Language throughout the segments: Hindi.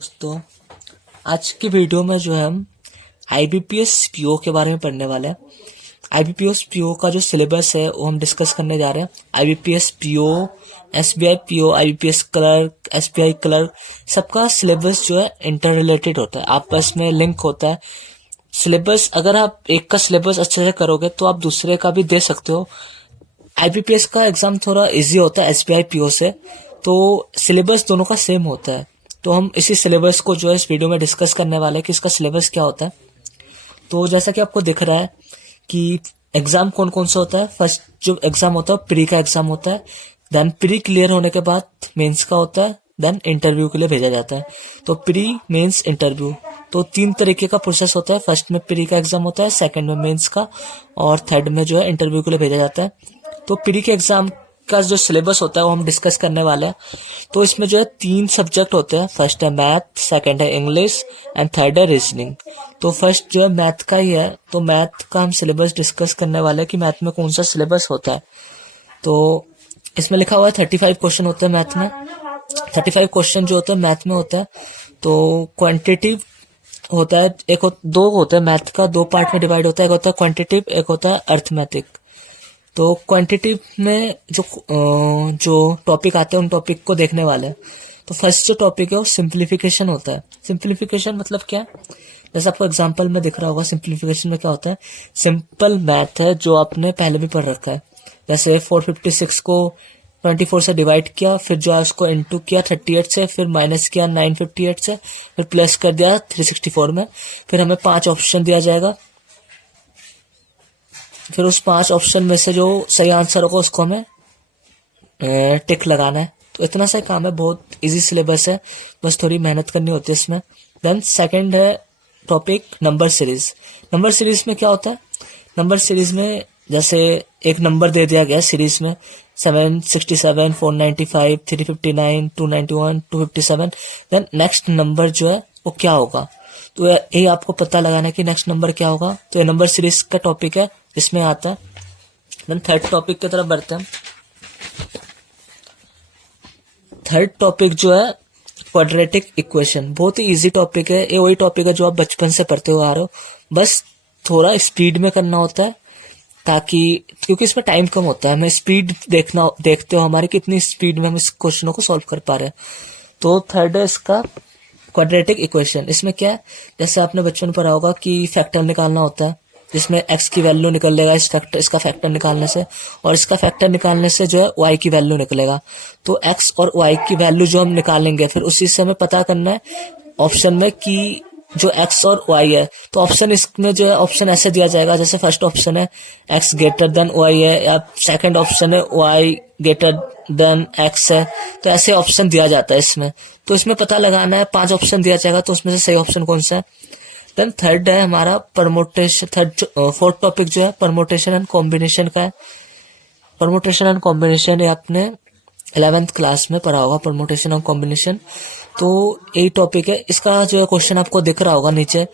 दोस्तों, आज की वीडियो में जो है हम आईबीपीएस पीओ के बारे में पढ़ने वाले हैं। आईबीपीएस पीओ का जो सिलेबस है वो हम डिस्कस करने जा रहे हैं। IBPS PO, SBI PO, IBPS clerk, SBI clerk, सबका सिलेबस जो है इंटर रिलेटेड होता है, आपस में लिंक होता है। सिलेबस अगर आप एक का सिलेबस अच्छे से करोगे तो आप दूसरे का भी दे सकते हो। आईबीपीएस का एग्जाम थोड़ा इजी होता है एसबीआई पीओ से, तो सिलेबस दोनों का सेम होता है। तो हम इसी सिलेबस को जो है इस वीडियो में डिस्कस करने वाले हैं कि इसका सिलेबस क्या होता है। तो जैसा कि आपको दिख रहा है कि एग्जाम कौन कौन सा होता है। फर्स्ट जो एग्जाम होता है प्री का एग्जाम होता है, देन प्री क्लियर होने के बाद मेंस का होता है, देन इंटरव्यू के लिए भेजा जाता है। तो प्री, मेंस, इंटरव्यू, तो 3 तरीके का प्रोसेस होता है। फर्स्ट में प्री का एग्जाम होता है, सेकंड में मेंस का, और थर्ड में जो है इंटरव्यू के लिए भेजा जाता है। तो प्री के एग्जाम का जो सिलेबस होता है वो हम डिस्कस करने वाले हैं। तो इसमें जो है 3 सब्जेक्ट होते हैं। फर्स्ट है मैथ, सेकंड है इंग्लिश एंड थर्ड है रीजनिंग। तो फर्स्ट जो है मैथ का ही है, तो मैथ का हम सिलेबस डिस्कस करने वाले हैं कि मैथ में कौन सा सिलेबस होता है। तो इसमें लिखा हुआ है 35 क्वेश्चन होते हैं मैथ में। 35 क्वेश्चन जो होते हैं मैथ में होता है। तो क्वांटिटिव होता है, दो होते हैं मैथ का, 2 पार्ट में डिवाइड होता है। एक होता है क्वांटिटिव, एक होता है अर्थमेटिक। तो क्वांटिटिव में जो टॉपिक आते हैं उन टॉपिक को देखने वाले हैं। तो फर्स्ट जो टॉपिक है वो सिंप्लीफिकेशन होता है। सिंप्लीफिकेशन मतलब क्या है, जैसे आपको एग्जांपल में दिख रहा होगा। सिंप्लीफिकेशन में क्या होता है, सिंपल मैथ है जो आपने पहले भी पढ़ रखा है। जैसे 456 को 24 से डिवाइड किया, फिर जो है उसको इंटू किया 38 से, फिर माइनस किया 958 से, फिर प्लस कर दिया 364 में, फिर हमें 5 ऑप्शन दिया जाएगा। फिर उस 5 ऑप्शन में से जो सही आंसर होगा उसको हमें टिक लगाना है। तो इतना सा काम है, बहुत इजी सिलेबस है, बस थोड़ी मेहनत करनी होती है इसमें। देन सेकंड है topic number series. Number series में क्या होता है, नंबर सीरीज में जैसे एक नंबर दे दिया गया सीरीज में 767, 495, 359, 291, 257। देन नेक्स्ट नंबर जो है वो क्या होगा, तो ये आपको पता लगाना है कि नेक्स्ट नंबर क्या होगा। तो ये नंबर सीरीज का टॉपिक है, इसमें आता है। देन थर्ड टॉपिक की तरफ बढ़ते हैं। थर्ड टॉपिक जो है क्वाड्रेटिक इक्वेशन, बहुत ही इजी टॉपिक है। ये वही टॉपिक है जो आप बचपन से पढ़ते हुए आ रहे हो, बस थोड़ा स्पीड में करना होता है ताकि, क्योंकि इसमें टाइम कम होता है, हमें स्पीड देखते हो हमारी कितनी स्पीड में हम इस क्वेश्चनों को सॉल्व कर पा रहे हैं। तो थर्ड है इसका क्वाड्रेटिक इक्वेशन। इसमें क्या है, जैसे आपने बचपन में पढ़ा होगा कि फैक्टर निकालना होता है, जिसमें x की वैल्यू निकलेगा इसका फैक्टर निकालने से, और इसका फैक्टर निकालने से जो है y की वैल्यू निकलेगा। तो x और y की वैल्यू जो हम निकालेंगे, फिर उसी से हमें पता करना है ऑप्शन में कि जो x और y है। तो ऑप्शन इसमें जो है ऑप्शन ऐसे दिया जाएगा, जैसे फर्स्ट ऑप्शन है x ग्रेटर देन y है, या सेकंड ऑप्शन है y ग्रेटर देन x है। तो ऐसे ऑप्शन दिया जाता है इसमें। तो इसमें पता लगाना है, 5 ऑप्शन दिया जाएगा, तो उसमें से सही ऑप्शन कौन सा है। देन थर्ड है हमारा परमोटेशन। फोर्थ टॉपिक जो है परमोटेशन एंड कॉम्बिनेशन का है। परमोटेशन एंड कॉम्बिनेशन ये आपने 11th क्लास में पढ़ा होगा, परमोटेशन और कॉम्बिनेशन। तो यही टॉपिक है, इसका जो है क्वेश्चन आपको दिख रहा होगा नीचे।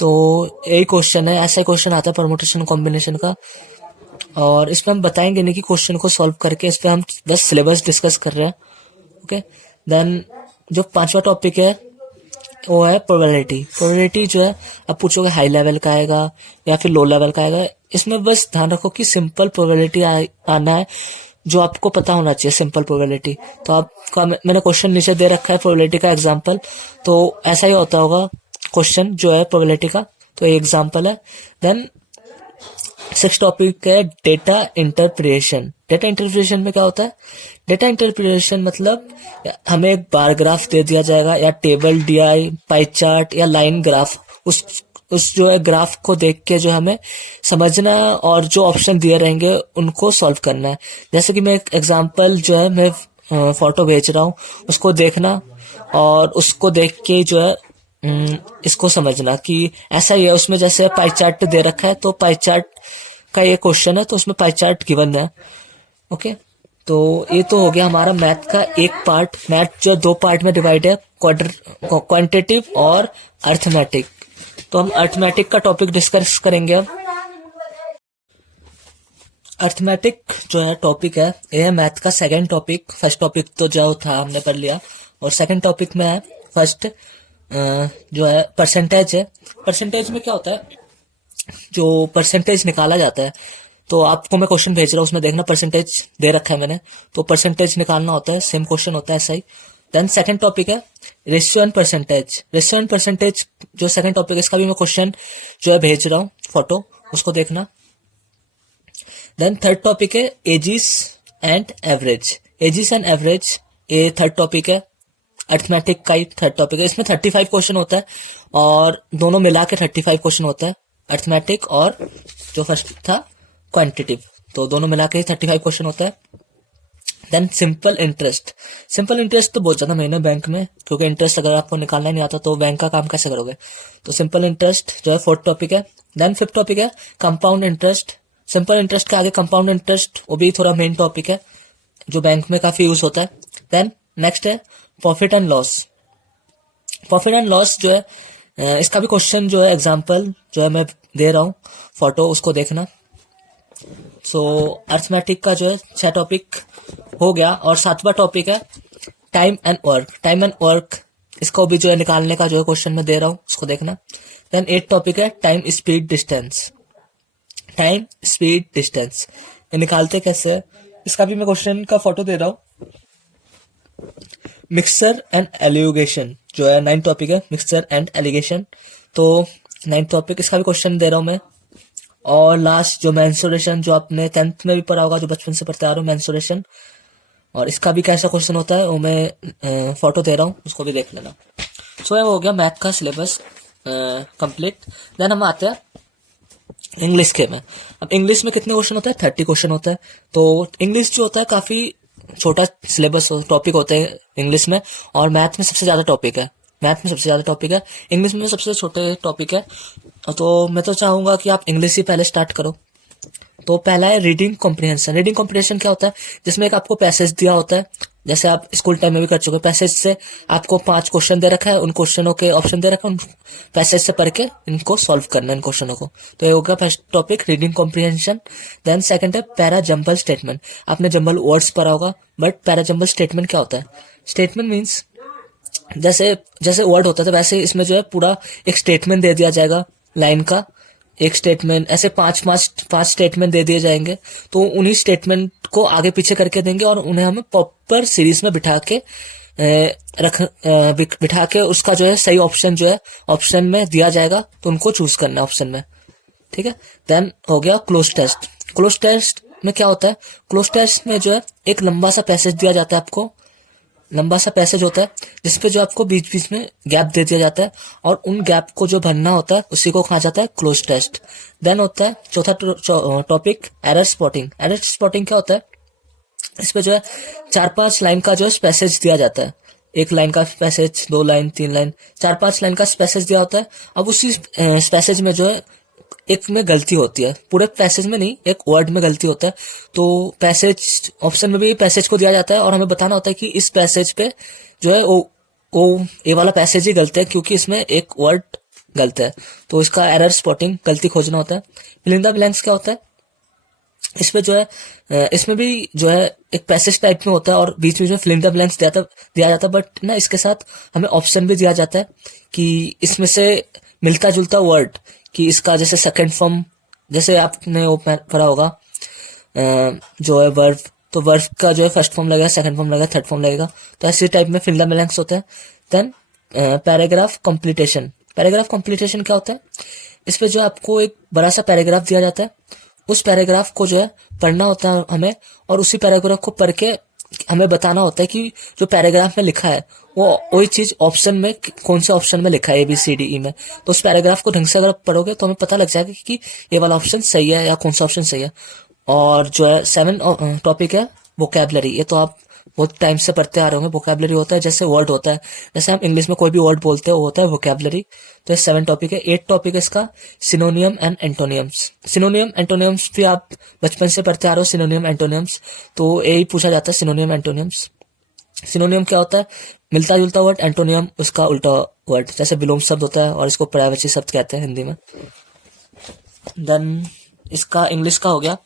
तो यही क्वेश्चन है, ऐसा क्वेश्चन आता है परमोटेशन कॉम्बिनेशन का। और इसमें हम बताएंगे नहीं कि क्वेश्चन को सॉल्व करके, इस पर हम बस सिलेबस डिस्कस कर रहे हैं। ओके, देन जो 5वां टॉपिक है वो है प्रोबेबिलिटी। प्रोबेबिलिटी जो है आप पूछोगे हाई लेवल का आएगा या फिर लो लेवल का आएगा। इसमें बस ध्यान रखो कि सिंपल प्रोबेबिलिटी आना है, जो आपको पता होना चाहिए सिंपल प्रोबेबिलिटी। तो आपका मैंने क्वेश्चन नीचे दे रखा है प्रोबेबिलिटी का एग्जांपल, तो ऐसा ही होता होगा क्वेश्चन जो है प्रोबेबिलिटी का। तो ये एग्जांपल है। देन 6 टॉपिक है डेटा इंटरप्रिटेशन। डेटा इंटरप्रिटेशन में क्या होता है, डेटा इंटरप्रिटेशन मतलब हमें एक बार ग्राफ दे दिया जाएगा, या टेबल, डीआई, पाई चार्ट, या लाइन ग्राफ। उस जो है ग्राफ को देख के जो हमें समझना है, और जो ऑप्शन दिए रहेंगे उनको सॉल्व करना है। जैसे कि मैं एक एग्जांपल जो है मैं फोटो भेज रहा हूँ, उसको देखना, और उसको देख के जो है इसको समझना कि ऐसा ही है। उसमें जैसे पाई चार्ट दे रखा है, तो पाई चार्ट का ये क्वेश्चन है, तो उसमें पाई चार्ट गिवन है। ओके, तो ये तो हो गया हमारा मैथ का एक पार्ट। मैथ जो 2 पार्ट में डिवाइड है, क्वांटिटिव और अर्थमेटिक। तो हम अर्थमेटिक का टॉपिक डिस्कस करेंगे अब। अर्थमेटिक जो है टॉपिक है, ये है मैथ का सेकंड टॉपिक। फर्स्ट टॉपिक तो जो था हमने पढ़ लिया, और सेकंड टॉपिक में है फर्स्ट जो है परसेंटेज है। परसेंटेज में क्या होता है, जो परसेंटेज निकाला जाता है, तो आपको मैं क्वेश्चन भेज रहा हूँ, उसमें देखना परसेंटेज दे रखा है मैंने, तो परसेंटेज निकालना होता है, सेम क्वेश्चन होता है ऐसा ही। देन सेकंड टॉपिक है ratio and percentage. Ratio and percentage जो सेकंड टॉपिक है, इसका भी मैं क्वेश्चन जो है भेज रहा हूँ, फोटो, उसको देखना। देन थर्ड टॉपिक है ages and average. Ages and average ये थर्ड टॉपिक है, अर्थमेटिक का ही थर्ड टॉपिक है। इसमें 35 क्वेश्चन होता है और दोनों मिला के 35 क्वेश्चन होता है, अर्थमेटिक और जो फर्स्ट था क्वांटिटिव, तो दोनों मिला के 35 क्वेश्चन होता है। Then simple interest. Simple interest तो बहुत ज्यादा महीने बैंक में, क्योंकि इंटरेस्ट अगर आपको निकालना नहीं आता तो बैंक का काम कैसे करोगे, तो सिंपल इंटरेस्ट जो है फोर्थ टॉपिक है। देन फिफ्थ टॉपिक है कंपाउंड इंटरेस्ट। सिंपल इंटरेस्ट के आगे कंपाउंड इंटरेस्ट, वो भी थोड़ा मेन टॉपिक है जो बैंक में काफी यूज होता है। देन नेक्स्ट है profit and loss. Profit and loss जो है इसका भी क्वेश्चन जो है एग्जांपल जो है मैं दे रहा हूँ, फोटो उसको देखना। सो अर्थमेटिक का जो है 6 टॉपिक हो गया, और 7वां टॉपिक है time and work. Time and work इसको भी जो है निकालने का जो है क्वेश्चन मैं दे रहा हूँ, उसको देखना। देन 8 टॉपिक है time speed distance. Time speed distance ये निकालते कैसे है, इसका भी मैं क्वेश्चन का फोटो दे रहा हूँ। मिक्सचर एंड एलिगेशन जो है 9 टॉपिक है, मिक्सचर एंड एलिगेशन, तो 9 टॉपिक इसका भी क्वेश्चन दे रहा हूं मैं। और लास्ट जो मेंसुरेशन, जो आपने 10th में भी पढ़ा होगा, जो बचपन से पढ़ते आ रहे हो, मेंसुरेशन, और इसका भी कैसा क्वेश्चन होता है वो मैं फोटो दे रहा हूँ, उसको भी देख लेना। सो ये हो गया मैथ का सिलेबस कंप्लीट। देन हम आते हैं इंग्लिश के में। अब इंग्लिश में कितने क्वेश्चन होता है, 30 क्वेश्चन होता है। तो इंग्लिश जो होता है काफी छोटा सिलेबस टॉपिक होते हैं इंग्लिश में, और मैथ में सबसे ज्यादा टॉपिक है। मैथ में सबसे ज्यादा टॉपिक है, इंग्लिश में सबसे छोटे टॉपिक है। तो मैं तो चाहूंगा कि आप इंग्लिश ही पहले स्टार्ट करो। तो पहला है रीडिंग कॉम्प्रिहेंशन। रीडिंग कॉम्प्रिहेंशन क्या होता है, जिसमें एक आपको पैसेज दिया होता है, जैसे आप स्कूल टाइम में भी कर चुके हैं। पैसेज से आपको 5 क्वेश्चन दे रखा है, उन क्वेश्चनों के ऑप्शन दे रखा है, उन पैसेज से पढ़ के इनको सॉल्व करना है, इन क्वेश्चनों को। तो ये होगा first topic, reading comprehension. Then second है पैरा जंबल स्टेटमेंट। आपने जंबल वर्ड्स पढ़ा होगा, बट पैरा जंबल स्टेटमेंट क्या होता है? स्टेटमेंट मीन्स जैसे जैसे वर्ड होता था वैसे इसमें जो है पूरा एक स्टेटमेंट दे दिया जाएगा, लाइन का एक स्टेटमेंट, ऐसे पांच स्टेटमेंट दे दिए जाएंगे। तो उन्हीं स्टेटमेंट को आगे पीछे करके देंगे, और उन्हें हमें प्रॉपर सीरीज में बिठा के उसका जो है सही ऑप्शन जो है ऑप्शन में दिया जाएगा, तो उनको चूज करना है ऑप्शन में, ठीक है। देन हो गया क्लोज टेस्ट। क्लोज टेस्ट में क्या होता है, क्लोज टेस्ट में जो है एक लंबा सा पैसेज दिया जाता है आपको, लंबा सा पैसेज होता है जिसपे जो आपको बीच बीच में गैप दे दिया जाता है, और उन गैप को जो भरना होता है उसी को कहा जाता है क्लोज टेस्ट। देन होता है चौथा topic error spotting. Error spotting क्या होता है, इस पे जो है 4-5 लाइन का जो है पैसेज दिया जाता है, एक लाइन का पैसेज, 2 लाइन, 3 लाइन, 4-5 लाइन का पैसेज दिया होता है। अब उसी पैसेज में जो है एक में गलती होती है, पूरे पैसेज में नहीं, एक वर्ड में गलती होता है। तो पैसेज ऑप्शन में भी पैसेज को दिया जाता है, और हमें बताना होता है कि इस पैसेज पे जो है वो ये वाला पैसेज ही गलत है, क्योंकि इसमें एक वर्ड गलत है। तो इसका एरर स्पॉटिंग, गलती खोजना होता है। फिल इन द ब्लैंक्स क्या होता है, इसमें जो है इसमें भी जो है एक पैसेज टाइप में होता है, और बीच बीच में फिल इन द ब्लैंक्स दिया जाता है, बट ना इसके साथ हमें ऑप्शन भी दिया जाता है कि इसमें से मिलता जुलता वर्ड, कि इसका जैसे सेकंड फॉर्म, जैसे आपने वो पढ़ा होगा जो है वर्ब, तो वर्ब का जो है फर्स्ट फॉर्म लगेगा, सेकंड फॉर्म लगेगा, थर्ड फॉर्म लगेगा। तो ऐसे टाइप में फिल द ब्लैंक्स होते हैं। Then paragraph completion. Paragraph completion क्या होता है, इस पे जो आपको एक बड़ा सा पैराग्राफ दिया जाता है, उस पैराग्राफ को जो है पढ़ना होता है हमें, और उसी पैराग्राफ को पढ़ के हमें बताना होता है कि जो पैराग्राफ में लिखा है वो वही चीज ऑप्शन में कौन से ऑप्शन में लिखा है, ABCDE में। तो उस पैराग्राफ को ढंग से अगर पढ़ोगे तो हमें पता लग जाएगा कि ये वाला ऑप्शन सही है या कौन सा ऑप्शन सही है। और जो है 7 टॉपिक है वोकैबुलरी। ये तो आप बहुत टाइम से पढ़ते आ रहे होंगे। वोकैबुलरी होता है जैसे वर्ड होता है, जैसे हम इंग्लिश में कोई भी वर्ड बोलते हैं वो होता है वोकैबुलरी। तो ये 7 टॉपिक है। 8 टॉपिक है इसका सिनोनियम एंड एंटोनियम्स। सिनोनियम एंटोनियम्स भी आप बचपन से पढ़ते आ रहे हो, सिनोनियम एंटोनियम्स, तो यही पूछा जाता है सिनोनियम एंटोनियम्स। सिनोनियम क्या होता है, मिलता जुलता वर्ड, एंटोनियम उसका उल्टा वर्ड, जैसे विलोम शब्द होता है और इसको पर्यायवाची शब्द कहते हैं हिंदी में। देन इसका इंग्लिश का हो गया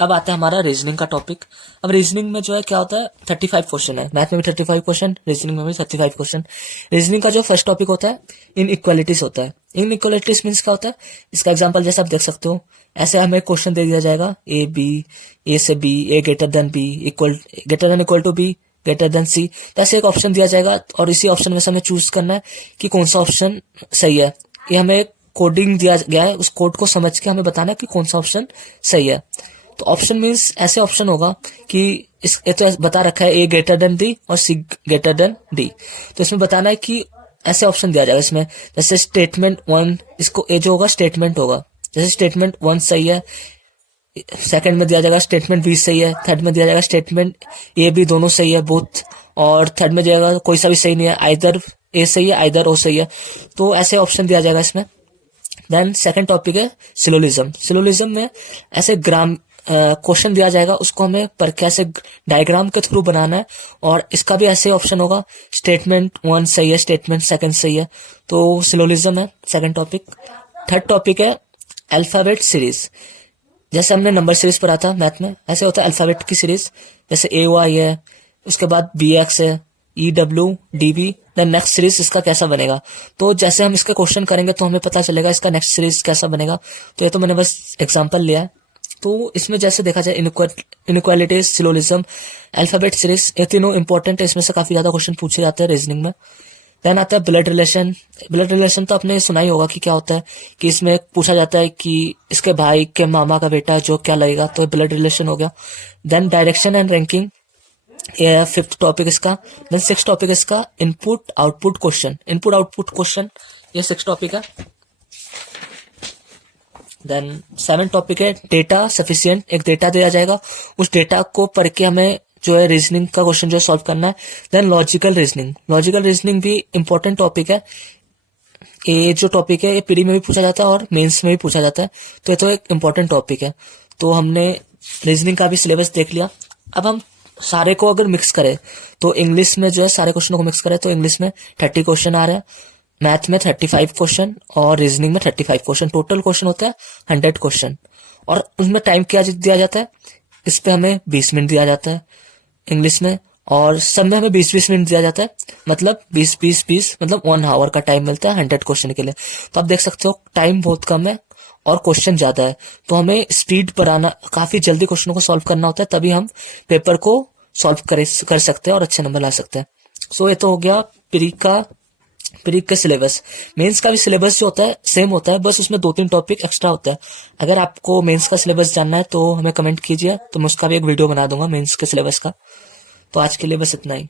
अब आता है हमारा रीजनिंग का टॉपिक। अब रीजनिंग में जो है क्या होता है, 35 क्वेश्चन है, मैथ में भी 35 क्वेश्चन, रीजनिंग में भी 35 क्वेश्चन। रीजनिंग का जो फर्स्ट टॉपिक होता है इन इक्वालिटीज होता है। इन इक्वालिटीज मीन्स क्या होता है, इसका एग्जाम्पल जैसे आप देख सकते हो, ऐसे हमें क्वेश्चन दे दिया जाएगा ए बी, ए से B, A greater than B, equal to B, greater than C. तो ऐसे एक ऑप्शन दिया जाएगा और इसी ऑप्शन में से हमें चूज करना है कि कौन सा ऑप्शन सही है। ये हमें कोडिंग दिया गया है, उस कोड को समझ के हमें बताना है कि कौन सा ऑप्शन सही है। तो ऑप्शन मीन्स ऐसे ऑप्शन होगा कि इस ये तो बता रखा है ए ग्रेटर देन डी और सी ग्रेटर देन डी, तो इसमें बताना है कि ऐसे ऑप्शन दिया जाएगा इसमें। जैसे स्टेटमेंट 1, इसको ए जो होगा स्टेटमेंट होगा, जैसे स्टेटमेंट 1 सही है, सेकंड में दिया जाएगा स्टेटमेंट बी सही है, थर्ड में दिया जाएगा स्टेटमेंट ए बी दोनों सही है बोथ, और थर्ड में दिया जाएगा कोई सा भी सही नहीं है, आइदर ए सही है आइदर ओ सही है। तो ऐसे ऑप्शन दिया जाएगा इसमें। देन सेकंड टॉपिक है सिलोलिज्म। सिलोलिज्म में ऐसे क्वेश्चन दिया जाएगा, उसको हमें पर कैसे डायग्राम के थ्रू बनाना है, और इसका भी ऐसे ऑप्शन होगा स्टेटमेंट 1 सही है, स्टेटमेंट सेकंड सही है। तो सिलोलिज्म है सेकंड टॉपिक। थर्ड टॉपिक है अल्फाबेट सीरीज। जैसे हमने नंबर सीरीज पढ़ा था मैथ में, ऐसे होता है अल्फाबेट की सीरीज, जैसे ए वाई है, उसके बाद बी एक्स है, E W D B, then next series इसका कैसा बनेगा। तो जैसे हम इसका क्वेश्चन करेंगे तो हमें पता चलेगा इसका नेक्स्ट सीरीज कैसा बनेगा। तो ये तो मैंने बस एग्जांपल लिया है। तो इसमें जैसे देखा जाए इनइक्वालिटीज, सिलोलिज्म, अल्फाबेट सीरीज, ये तीनों इंपॉर्टेंट है, इसमें से काफी ज्यादा क्वेश्चन पूछे जाते हैं रीजनिंग में। देन आता है ब्लड रिलेशन। ब्लड रिलेशन तो आपने सुना ही होगा कि क्या होता है, कि इसमें पूछा जाता है कि इसके भाई के मामा का बेटा जो क्या लगेगा, तो ब्लड रिलेशन हो गया। देन डायरेक्शन एंड रैंकिंग, ये है फिफ्थ टॉपिक इसका। देन सिक्स टॉपिक इसका input output question. Input output question ये सिक्स टॉपिक है। देन सेवन टॉपिक है डेटा सफिशिएंट। एक डेटा दिया जाएगा, उस डेटा को पढ़ के हमें जो है रीजनिंग का क्वेश्चन जो सॉल्व करना है। Then logical reasoning. Logical reasoning भी इंपॉर्टेंट टॉपिक है। ये जो टॉपिक है ये प्री में भी पूछा जाता है और मेंस में भी पूछा जाता है, तो ये तो एक इंपॉर्टेंट टॉपिक है। तो हमने रीजनिंग का भी सिलेबस देख लिया। अब हम सारे को अगर मिक्स करें तो इंग्लिश में जो है सारे क्वेश्चनों को मिक्स करें तो इंग्लिश में 30 क्वेश्चन आ रहे हैं, मैथ में 35 क्वेश्चन और रीजनिंग में 35 क्वेश्चन। टोटल क्वेश्चन होता है 100 क्वेश्चन। और उसमें टाइम क्या दिया जाता है, इस पे हमें 20 मिनट दिया जाता है इंग्लिश में, और सब में हमें 20-20 मिनट दिया जाता है, मतलब 20-20-20 मतलब 1 आवर का टाइम मिलता है 100 क्वेश्चन के लिए। तो आप देख सकते हो टाइम बहुत कम है और क्वेश्चन ज्यादा है, तो हमें स्पीड पर आना, काफी जल्दी क्वेश्चनों को सॉल्व करना होता है, तभी हम पेपर को सॉल्व कर सकते हैं और अच्छे नंबर ला सकते हैं। सो ये तो हो गया प्री का सिलेबस। मेंस का भी सिलेबस जो होता है सेम होता है, बस उसमें 2-3 टॉपिक एक्स्ट्रा होता है। अगर आपको मेंस का सिलेबस जानना है तो हमें कमेंट कीजिए, तो मैं उसका भी एक वीडियो बना दूंगा मेंस के सिलेबस का। तो आज के लिए बस इतना ही।